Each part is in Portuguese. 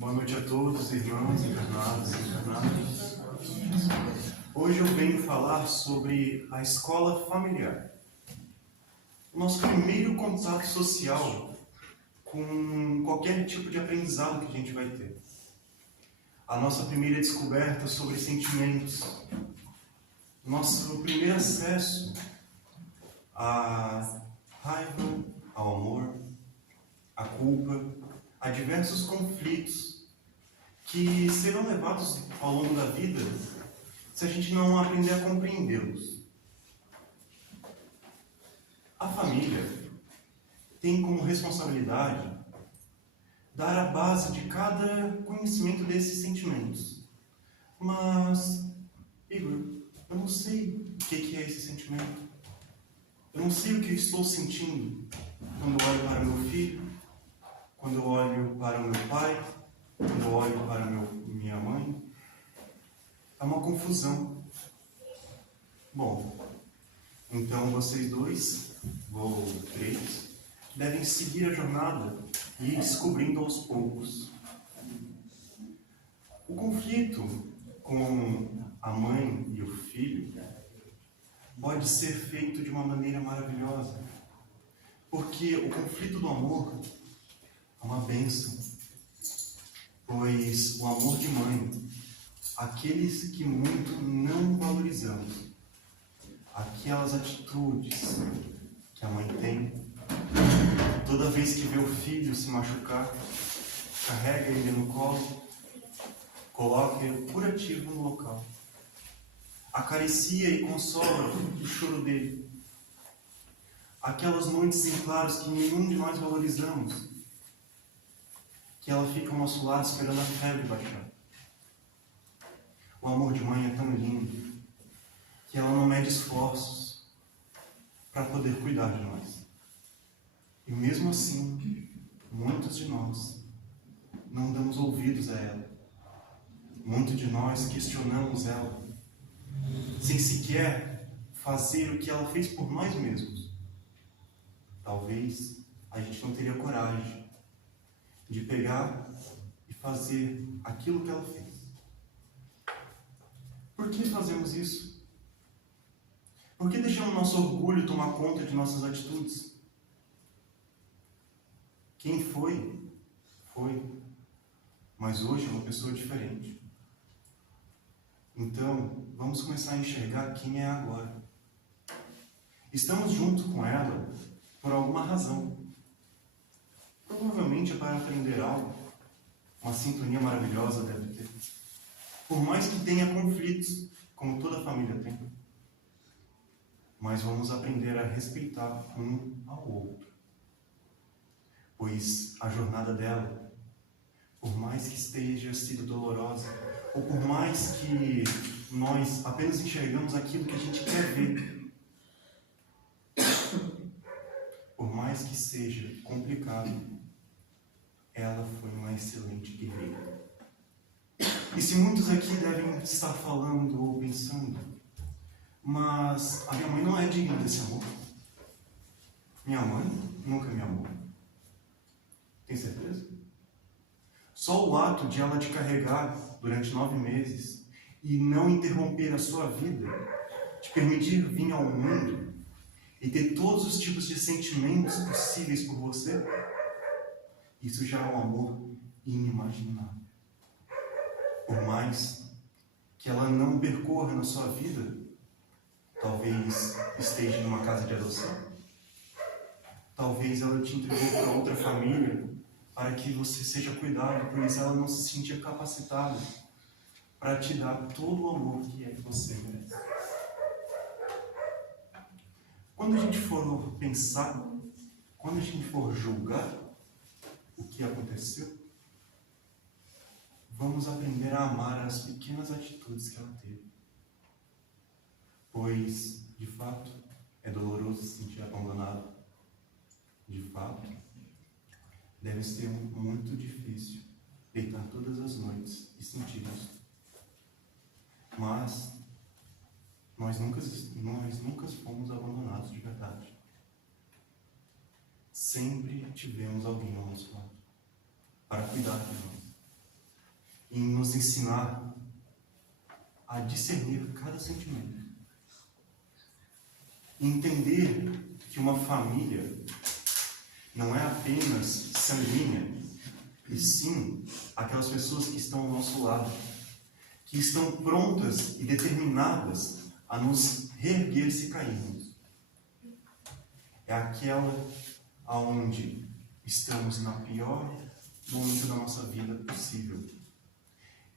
Boa noite a todos, irmãos, encarnados e encarnadas. Hoje eu venho falar sobre a escola familiar. O nosso primeiro contato social com qualquer tipo de aprendizado que a gente vai ter. A nossa primeira descoberta sobre sentimentos. Nosso primeiro acesso à raiva, ao amor, à culpa, a diversos conflitos que serão levados ao longo da vida se a gente não aprender a compreendê-los. A família tem como responsabilidade dar a base de cada conhecimento desses sentimentos. Mas, Igor, eu não sei o que é esse sentimento. Eu não sei o que eu estou sentindo quando eu olho para meu filho, quando eu olho para o meu pai, quando eu olho para minha mãe. É uma confusão. Bom, então vocês dois, ou três, devem seguir a jornada e ir descobrindo aos poucos. O conflito com a mãe e o filho pode ser feito de uma maneira maravilhosa, porque o conflito do amor é uma bênção, pois o amor de mãe, aqueles que muito não valorizamos, aquelas atitudes que a mãe tem, toda vez que vê o filho se machucar, carrega ele no colo, coloca ele curativo no local, acaricia e consola o choro dele. Aquelas noites em claros que nenhum de nós valorizamos, que ela fica ao nosso lado esperando a febre baixar. O amor de mãe é tão lindo que ela não mede esforços para poder cuidar de nós. E mesmo assim, muitos de nós não damos ouvidos a ela. Muitos de nós questionamos ela, sem sequer fazer o que ela fez por nós mesmos. Talvez a gente não teria coragem de pegar e fazer aquilo que ela fez. Por que fazemos isso? Por que deixamos nosso orgulho tomar conta de nossas atitudes? Quem foi, foi. Mas hoje é uma pessoa diferente. Então, vamos começar a enxergar quem é agora. Estamos junto com ela por alguma razão. Provavelmente é para aprender algo. Uma sintonia maravilhosa deve ter. Por mais que tenha conflitos, como toda família tem. Mas vamos aprender a respeitar um ao outro. Pois a jornada dela, por mais que esteja sido dolorosa, ou por mais que nós apenas enxergamos aquilo que a gente quer ver, por mais que seja complicado, ela foi uma excelente guerreira. E se muitos aqui devem estar falando ou pensando, mas a minha mãe não é digna desse amor. Minha mãe nunca me amou. Tem certeza? Só o ato de ela te carregar durante 9 meses e não interromper a sua vida, te permitir vir ao mundo e ter todos os tipos de sentimentos possíveis por você, isso já é um amor inimaginável. Por mais que ela não percorra na sua vida, talvez esteja numa casa de adoção, talvez ela te entregou para outra família para que você seja cuidado, pois ela não se sentia capacitada para te dar todo o amor que é que você merece. Quando a gente for pensar, quando a gente for julgar o que aconteceu, vamos aprender a amar as pequenas atitudes que ela teve. Pois, de fato, é doloroso se sentir abandonado. De fato, deve ser muito difícil deitar todas as noites e sentir isso. Mas nós nunca fomos abandonados de verdade. Sempre tivemos alguém ao nosso lado para cuidar de nós. em nos ensinar a discernir cada sentimento. E entender que uma família não é apenas sanguínea, e sim aquelas pessoas que estão ao nosso lado, que estão prontas e determinadas a nos reerguer se cairmos. É aquela aonde estamos na pior momento da nossa vida possível.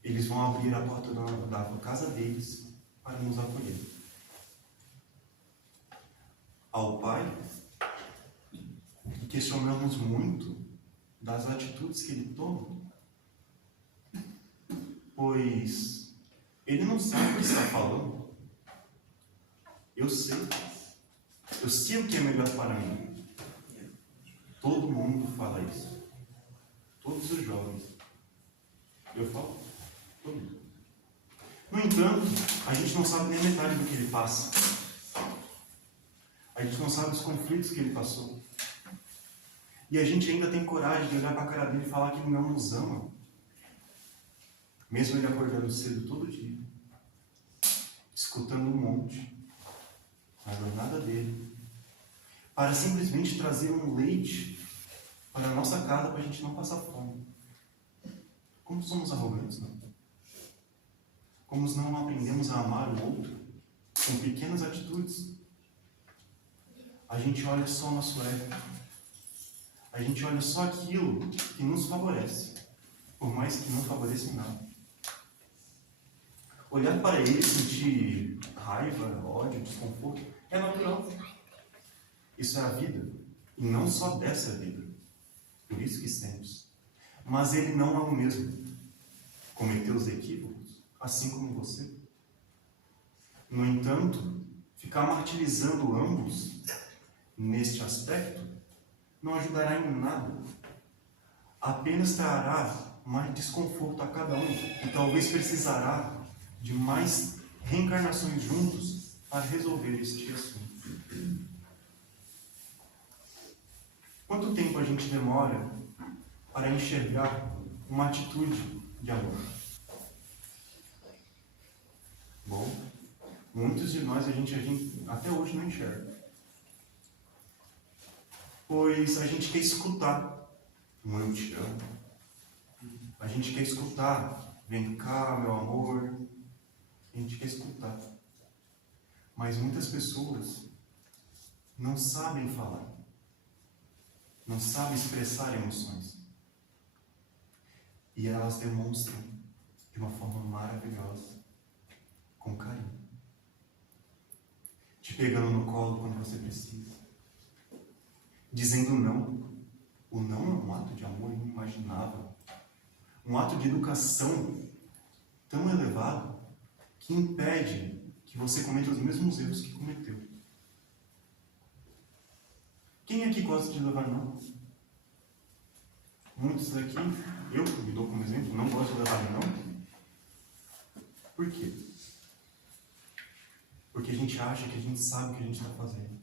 Eles vão abrir a porta da casa deles para nos acolher. Ao Pai, questionamos muito das atitudes que Ele toma, pois Ele não sabe o que está falando. Eu sei o que é melhor para mim. Todo mundo fala isso. Todos os jovens. Eu falo? Todo mundo. No entanto, a gente não sabe nem a metade do que ele passa. A gente não sabe os conflitos que ele passou. E a gente ainda tem coragem de olhar para a cara dele e falar que ele não nos ama. Mesmo ele acordando cedo todo dia. Escutando um monte. A jornada dele. Para simplesmente trazer um leite para a nossa casa para a gente não passar fome. Como somos arrogantes, não? Como não aprendemos a amar o outro com pequenas atitudes. A gente olha só o nosso ego. A gente olha só aquilo que nos favorece, por mais que não favoreça em nada. Olhar para ele e sentir raiva, ódio, desconforto, é natural. Isso é a vida, e não só dessa vida. Por isso que temos. Mas ele não é o mesmo. Cometeu os equívocos, assim como você. No entanto, ficar martirizando ambos neste aspecto não ajudará em nada. Apenas trará mais desconforto a cada um e talvez precisará de mais reencarnações juntos para resolver este assunto. Quanto tempo a gente demora para enxergar uma atitude de amor? Bom, muitos de nós a gente até hoje não enxerga. Pois a gente quer escutar um eu te amo. A gente quer escutar, vem cá, meu amor. A gente quer escutar. Mas muitas pessoas não sabem falar. Não sabem expressar emoções. E elas demonstram de uma forma maravilhosa, com carinho. Te pegando no colo quando você precisa. Dizendo não. O não é um ato de amor inimaginável. Um ato de educação tão elevado que impede que você cometa os mesmos erros que cometeu. Quem aqui gosta de levar não? Muitos aqui, eu me dou como exemplo, não gosto de levar não. Por quê? Porque a gente acha que a gente sabe o que a gente está fazendo.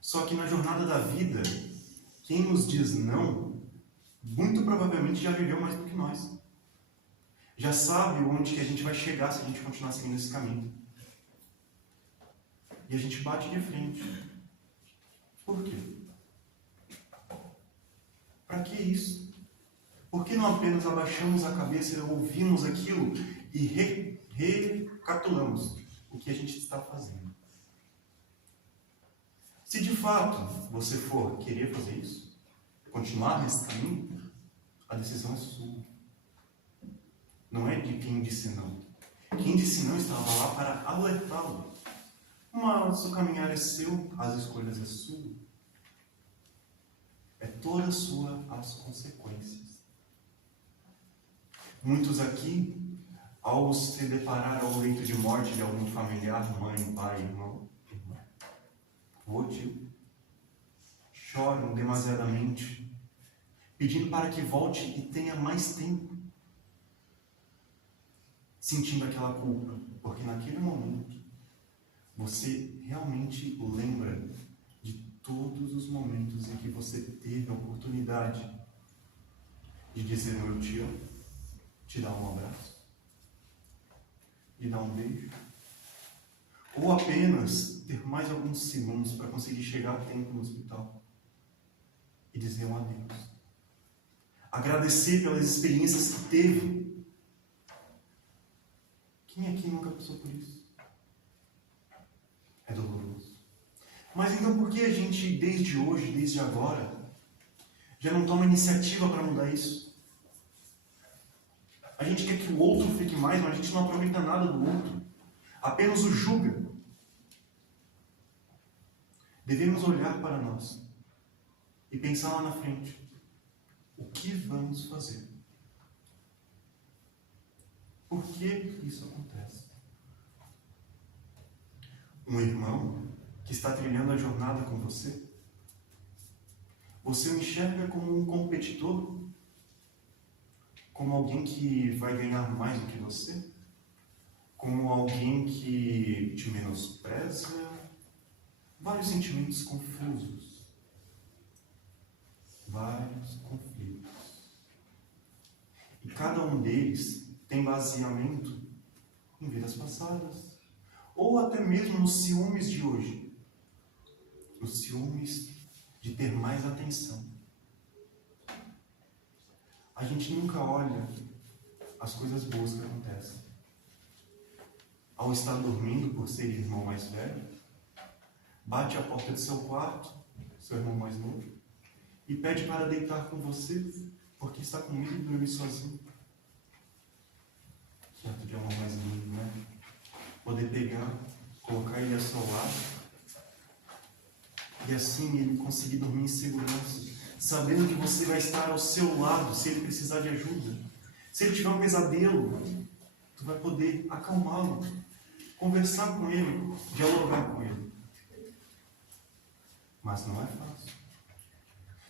Só que na jornada da vida, quem nos diz não, muito provavelmente já viveu mais do que nós. Já sabe onde que a gente vai chegar se a gente continuar seguindo esse caminho. E a gente bate de frente. Por quê? Para que isso? Por que não apenas abaixamos a cabeça e ouvimos aquilo e recapitulamos o que a gente está fazendo? Se de fato você for querer fazer isso, continuar nesse caminho, a decisão é sua. Não é de quem disse não. Quem disse não estava lá para alertá-lo. Mas o caminhar é seu, as escolhas é sua. É toda sua as consequências. Muitos aqui, ao se deparar ao leito de morte de algum familiar, mãe, pai, irmão, avô, tio, choram demasiadamente, pedindo para que volte e tenha mais tempo, sentindo aquela culpa, porque naquele momento você realmente lembra de todos os momentos em que você teve a oportunidade de dizer eu te amo. te dar um abraço? Lhe dar um beijo? Ou apenas ter mais alguns segundos para conseguir chegar a tempo no hospital e dizer um adeus? Agradecer pelas experiências que teve. Quem aqui nunca passou por isso? É doloroso. Mas então por que a gente, desde hoje, desde agora, já não toma iniciativa para mudar isso? A gente quer que o outro fique mais, mas a gente não aproveita nada do outro. Apenas o julga. Devemos olhar para nós e pensar lá na frente. O que vamos fazer? Por que isso acontece? Um irmão que está trilhando a jornada com você, você o enxerga como um competidor? Como alguém que vai ganhar mais do que você? Como alguém que te menospreza? Vários sentimentos confusos. Vários conflitos. E cada um deles tem baseamento em vidas passadas. Ou até mesmo nos ciúmes de hoje. Nos ciúmes de ter mais atenção. A gente nunca olha as coisas boas que acontecem. Ao estar dormindo por ser irmão mais velho, bate a porta do seu quarto, seu irmão mais novo, e pede para deitar com você, porque está com medo de dormir sozinho. Que ato de amor mais lindo, né? Poder pegar, colocar ele ao seu lado, e assim ele conseguir dormir em segurança, sabendo que você vai estar ao seu lado se ele precisar de ajuda. Se ele tiver um pesadelo, tu vai poder acalmá-lo, conversar com ele, dialogar com ele. Mas não é fácil.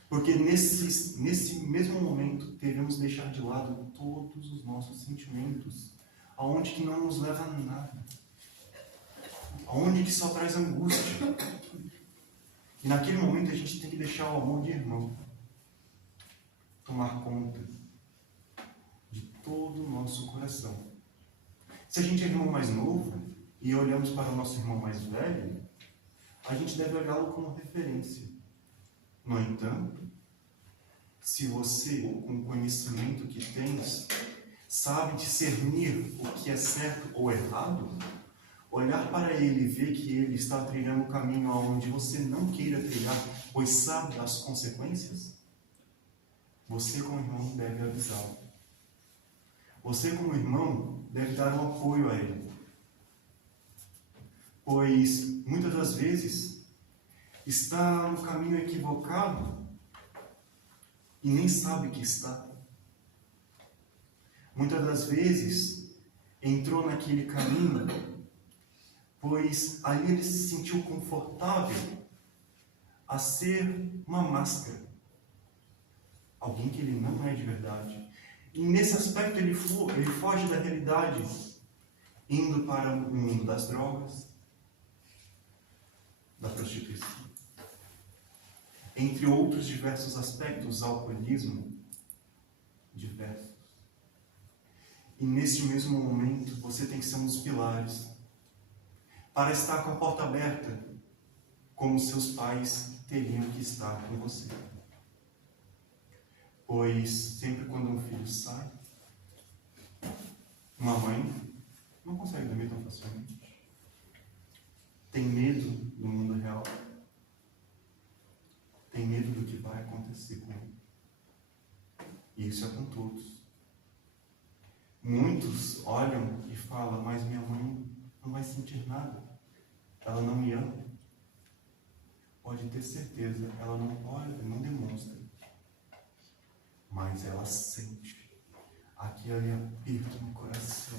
Porque nesse mesmo momento, devemos deixar de lado todos os nossos sentimentos, aonde que não nos leva a nada, aonde que só traz angústia. E naquele momento a gente tem que deixar o amor de irmão tomar conta de todo o nosso coração. Se a gente é irmão mais novo e olhamos para o nosso irmão mais velho, a gente deve olhá-lo como referência. No entanto, se você, com o conhecimento que tens, sabe discernir o que é certo ou errado, olhar para ele e ver que ele está trilhando um caminho onde você não queira trilhar, pois sabe as consequências, você como irmão deve avisá-lo. Você como irmão deve dar um apoio a ele. Pois muitas das vezes está no caminho equivocado e nem sabe que está. Muitas das vezes entrou naquele caminho, pois ali ele se sentiu confortável a ser uma máscara. Alguém que ele não é de verdade. E nesse aspecto ele foge da realidade, indo para o mundo das drogas, da prostituição. Entre outros diversos aspectos, alcoolismo, diversos. E neste mesmo momento, você tem que ser um dos pilares para estar com a porta aberta, como seus pais teriam que estar com você. Pois sempre quando um filho sai, uma mãe não consegue dormir tão facilmente. Tem medo do mundo real. Tem medo do que vai acontecer com ele. E isso é com todos. Muitos olham e falam, mas minha mãe não vai sentir nada. Ela não me ama. Pode ter certeza, ela não olha, não demonstra. Mas ela sente aquele aperto no coração.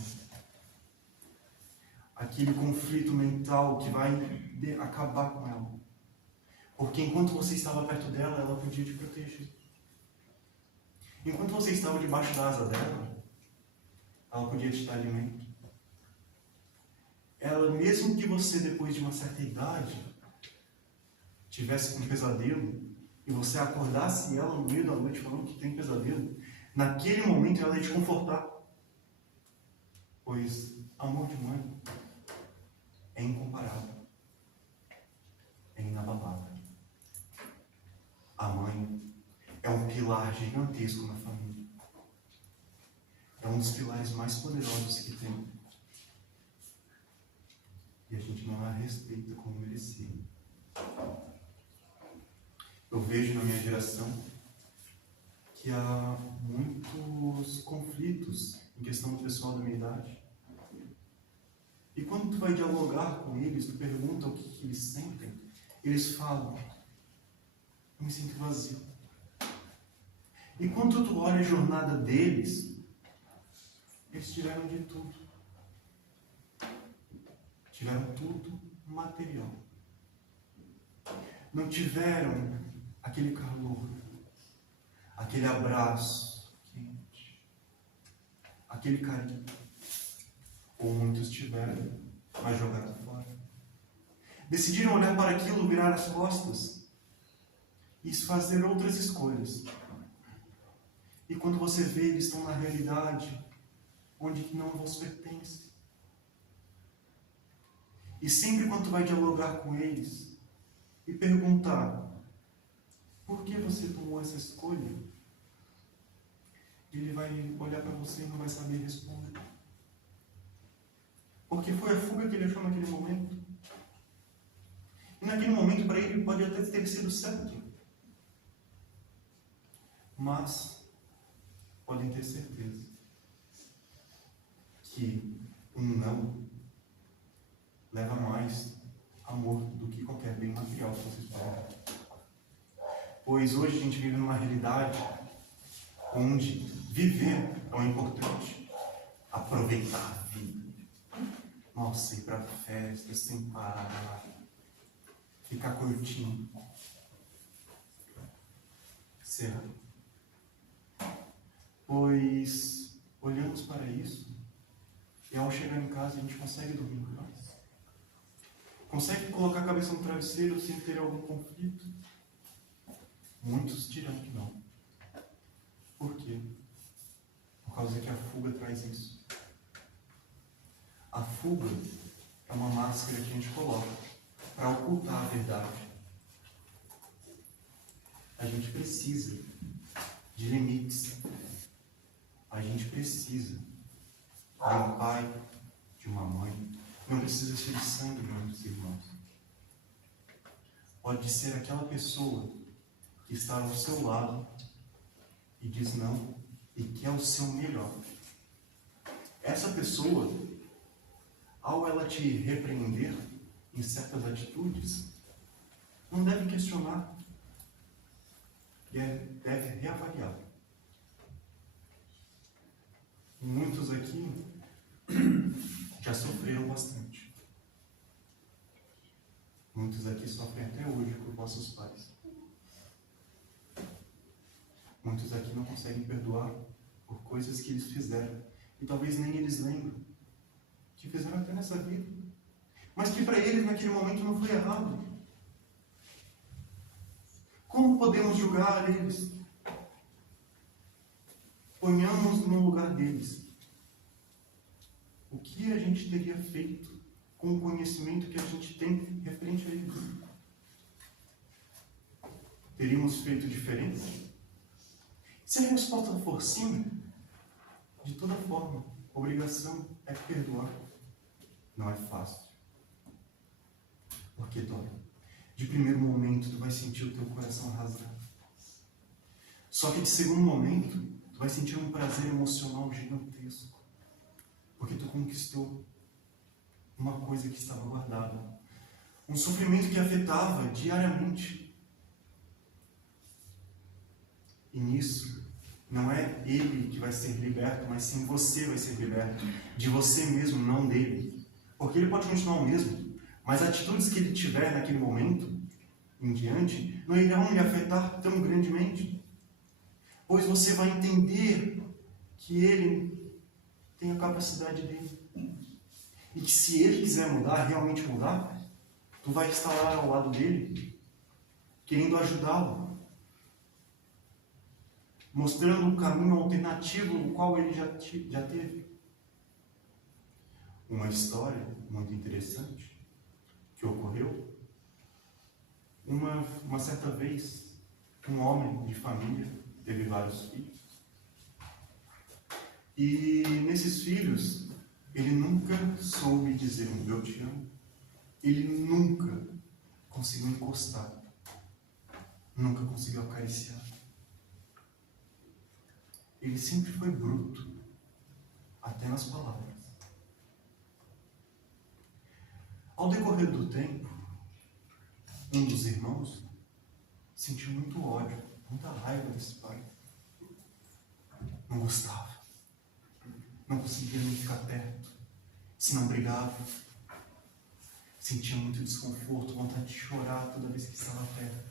Aquele conflito mental que vai acabar com ela. Porque enquanto você estava perto dela, ela podia te proteger. Enquanto você estava debaixo da asa dela, ela podia te dar alimento. Ela, mesmo que você, depois de uma certa idade, tivesse um pesadelo, e você acordasse ela no meio da noite falando que tem pesadelo, naquele momento ela ia te confortar. Pois amor de mãe é incomparável, é inabalável. A mãe é um pilar gigantesco na família. É um dos pilares mais poderosos que tem. E a gente não a respeita como merecia. Eu vejo na minha geração que há muitos conflitos em questão do pessoal da minha idade. E quando tu vai dialogar com eles, tu pergunta o que eles sentem, eles falam: eu me sinto vazio. E quando tu olha a jornada deles, eles tiveram de tudo. Tiveram tudo material. Não tiveram aquele calor, aquele abraço quente, aquele carinho. Ou muitos tiveram, mas jogaram fora. Decidiram olhar para aquilo, virar as costas e fazer outras escolhas. E quando você vê, eles estão na realidade onde não vos pertence. E sempre quando tu vai dialogar com eles e perguntar: por que você tomou essa escolha? Ele vai olhar para você e não vai saber responder. Porque foi a fuga que ele achou naquele momento. E naquele momento, para ele, pode até ter sido certo. Mas podem ter certeza que um não leva mais amor do que qualquer bem material que vocês podem. Pois hoje a gente vive numa realidade onde viver é o importante. Aproveitar a vida. Nossa, ir para festa sem parar. Ficar curtindo. Certo? Pois olhamos para isso e ao chegar em casa a gente consegue dormir em paz. Consegue colocar a cabeça no travesseiro sem ter algum conflito? Muitos dirão que não. Por quê? Por causa que a fuga traz isso. A fuga é uma máscara que a gente coloca para ocultar a verdade. A gente precisa de limites. A gente precisa de um pai, de uma mãe. Não precisa ser de sangue, meus irmãos. Pode ser aquela pessoa que está ao seu lado e diz não e quer o seu melhor. Essa pessoa, ao ela te repreender em certas atitudes, não deve questionar, deve reavaliar. Muitos aqui já sofreram bastante. Muitos aqui sofrem até hoje por vossos pais. Muitos aqui não conseguem perdoar por coisas que eles fizeram. E talvez nem eles lembram. Que fizeram até nessa vida. Mas que para eles naquele momento não foi errado. Como podemos julgar eles? Ponhamos no lugar deles. O que a gente teria feito com o conhecimento que a gente tem referente a eles? Teríamos feito diferente? Se a resposta for sim, de toda forma, a obrigação é perdoar. Não é fácil. Porque dói. De primeiro momento, tu vai sentir o teu coração rasgar. Só que de segundo momento, tu vai sentir um prazer emocional gigantesco. Porque tu conquistou uma coisa que estava guardada. Um sofrimento que afetava diariamente. E nisso, não é ele que vai ser liberto, mas sim você vai ser liberto. De você mesmo, não dele. Porque ele pode continuar o mesmo, mas as atitudes que ele tiver naquele momento em diante não irão lhe afetar tão grandemente. Pois você vai entender que ele tem a capacidade dele. E que se ele quiser mudar, realmente mudar, tu vai estar lá ao lado dele, querendo ajudá-lo. Mostrando um caminho alternativo, o qual ele já teve. uma história muito interessante que ocorreu. Uma certa vez, um homem de família teve vários filhos. E nesses filhos, ele nunca soube dizer um eu te amo. Ele nunca conseguiu encostar. Nunca conseguiu acariciar. Ele sempre foi bruto, até nas palavras. Ao decorrer do tempo, um dos irmãos sentiu muito ódio, muita raiva desse pai. Não gostava. Não conseguia nem ficar perto. Se não brigava. Sentia muito desconforto, vontade de chorar toda vez que estava perto.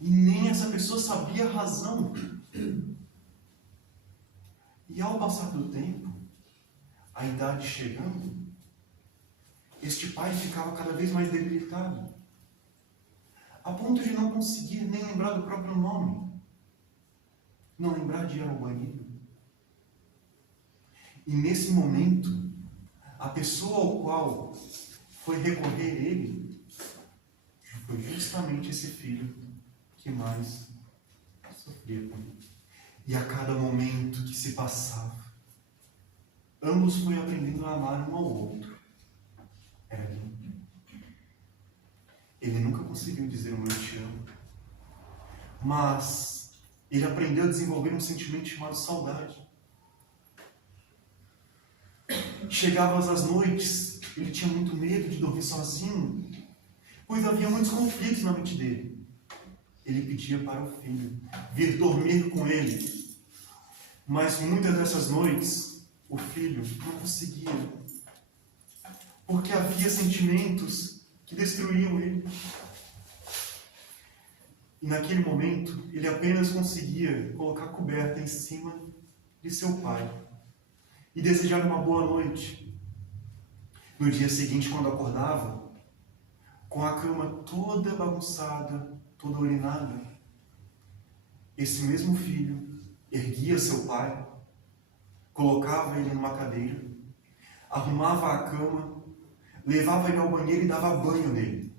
E nem essa pessoa sabia a razão. E ao passar do tempo, a idade chegando, este pai ficava cada vez mais debilitado, a ponto de não conseguir nem lembrar do próprio nome, não lembrar de ir ao banheiro. E nesse momento, a pessoa ao qual foi recorrer ele foi justamente esse filho que mais sofria com ele. E a cada momento que se passava, ambos foram aprendendo a amar um ao outro. Era lindo. Ele nunca conseguiu dizer um eu te amo, mas ele aprendeu a desenvolver um sentimento chamado saudade. Chegavam as noites, ele tinha muito medo de dormir sozinho, pois havia muitos conflitos na mente dele. Ele pedia para o filho vir dormir com ele, mas muitas dessas noites o filho não conseguia, porque havia sentimentos que destruíam ele. E naquele momento ele apenas conseguia colocar a coberta em cima de seu pai e desejar uma boa noite. No dia seguinte, quando acordava, com a cama toda bagunçada, toda urinada, esse mesmo filho erguia seu pai, colocava ele numa cadeira, arrumava a cama, levava ele ao banheiro e dava banho nele.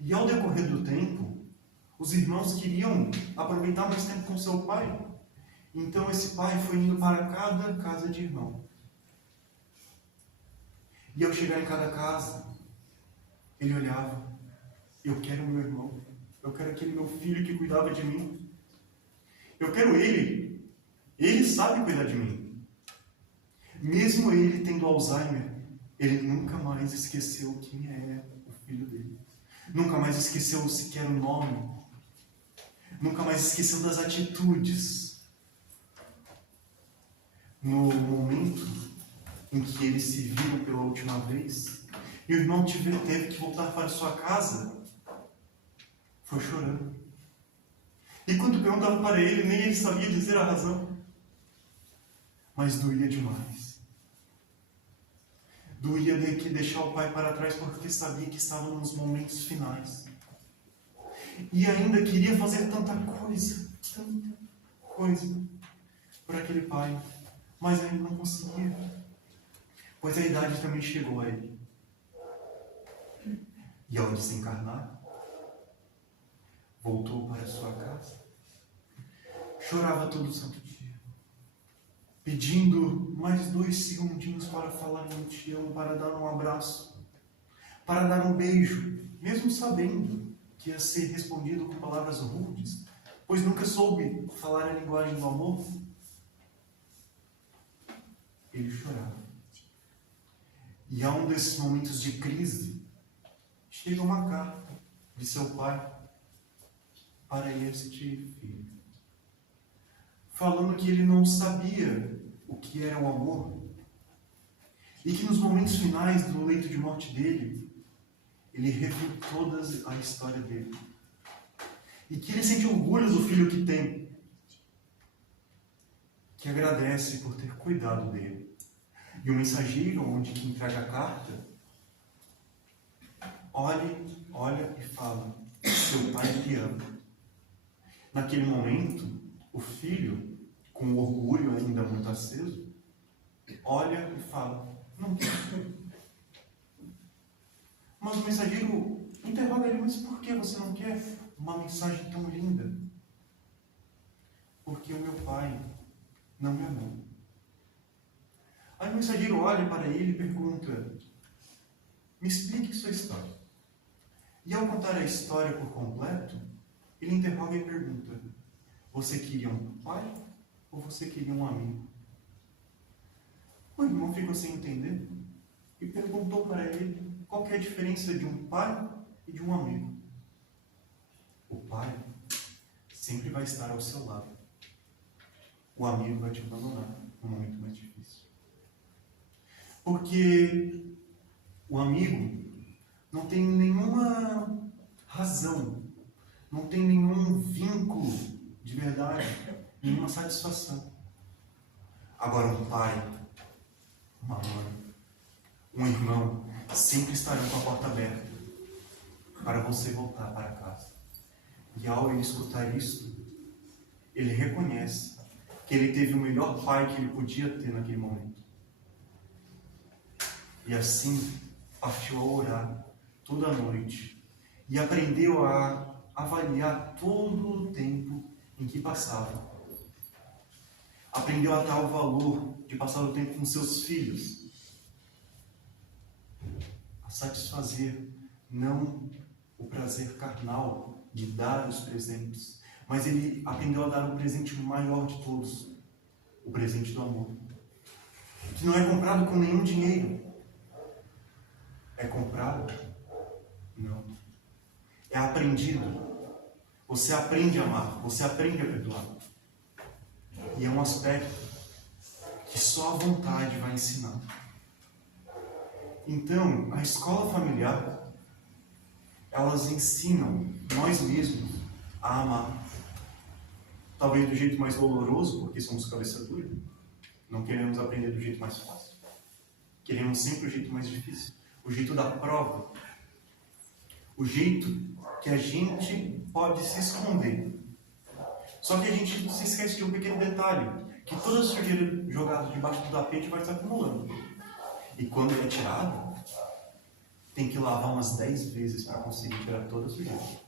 E ao decorrer do tempo, os irmãos queriam aproveitar mais tempo com seu pai. Então esse pai foi indo para cada casa de irmão. E ao chegar em cada casa, ele olhava: eu quero meu irmão, eu quero aquele meu filho que cuidava de mim. Eu quero ele sabe cuidar de mim. Mesmo ele tendo Alzheimer, ele nunca mais esqueceu quem é o filho dele. Nunca mais esqueceu sequer o nome. Nunca mais esqueceu das atitudes. No momento em que eles se viram pela última vez, e o irmão teve que voltar para sua casa, foi chorando. E quando perguntava para ele, nem ele sabia dizer a razão. Mas doía demais. Doía de que deixar o pai para trás, porque sabia que estava nos momentos finais. E ainda queria fazer tanta coisa para aquele pai, mas ainda não conseguia, pois a idade também chegou a ele. E ao desencarnar, voltou para sua casa, chorava todo santo dia, pedindo mais 2 segundinhos para falar eu te amo, para dar um abraço, para dar um beijo, mesmo sabendo que ia ser respondido com palavras rudes, pois nunca soube falar a linguagem do amor. Ele chorava. E a um desses momentos de crise, chega uma carta de seu pai para este filho, falando que ele não sabia o que era o amor e que nos momentos finais do leito de morte dele, ele reviu toda a história dele e que ele sente orgulho do filho que tem, que agradece por ter cuidado dele. E o mensageiro, onde que entrega a carta, olha e fala: seu pai te ama. Naquele momento, o filho, com o orgulho ainda muito aceso, olha e fala: não quero. Mas o mensageiro interroga ele: mas por que você não quer uma mensagem tão linda? Porque o meu pai não me amou. Aí o mensageiro olha para ele e pergunta: me explique sua história. E ao contar a história por completo, ele interroga e pergunta: você queria um pai ou você queria um amigo? O irmão ficou sem entender e perguntou para ele qual que é a diferença de um pai e de um amigo. O pai sempre vai estar ao seu lado. O amigo vai te abandonar num momento mais difícil. Porque o amigo não tem nenhuma razão, não tem nenhum vínculo de verdade, nenhuma satisfação. Agora um pai, uma mãe, um irmão sempre estarão com a porta aberta para você voltar para casa. E ao ele escutar isso, ele reconhece que ele teve o melhor pai que ele podia ter naquele momento. E assim partiu a orar toda a noite e aprendeu a avaliar todo o tempo em que passava. Aprendeu a dar o valor de passar o tempo com seus filhos, a satisfazer não o prazer carnal de dar os presentes, mas ele aprendeu a dar o presente maior de todos, o presente do amor, que não é comprado com nenhum dinheiro. É comprado? Não. É aprendido. Você aprende a amar, você aprende a perdoar. E é um aspecto que só a vontade vai ensinar. Então, a escola familiar, elas ensinam nós mesmos a amar. Talvez do jeito mais doloroso, porque somos cabeça dura. Não queremos aprender do jeito mais fácil. Queremos sempre o jeito mais difícil. O jeito da prova. O jeito que a gente pode se esconder. Só que a gente se esquece de um pequeno detalhe, que toda a sujeira jogada debaixo do tapete vai se acumulando. E quando é tirado, tem que lavar umas 10 vezes para conseguir tirar toda a sujeira.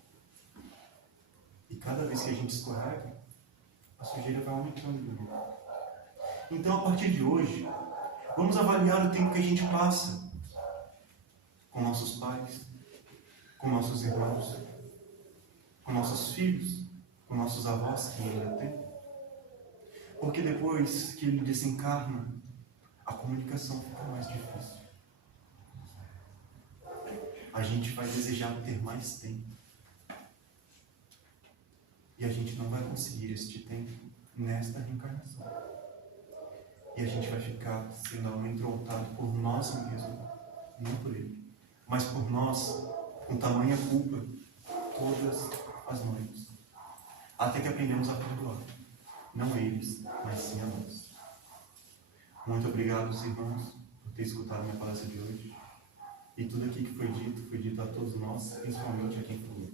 E cada vez que a gente escorrega, a sujeira vai aumentando. Então, a partir de hoje, vamos avaliar o tempo que a gente passa com nossos pais, com nossos irmãos, com nossos filhos, com nossos avós que ainda tem. Porque depois que ele desencarna, a comunicação fica mais difícil. A gente vai desejar ter mais tempo. E a gente não vai conseguir este tempo nesta reencarnação. E a gente vai ficar sendo amedrontado por nós mesmos, não por ele, mas por nós, com tamanha culpa, todas as noites. Até que aprendemos a perdoar. Não eles, mas sim a nós. Muito obrigado, irmãos, por ter escutado minha palestra de hoje. E tudo aqui que foi dito a todos nós, principalmente a quem falou.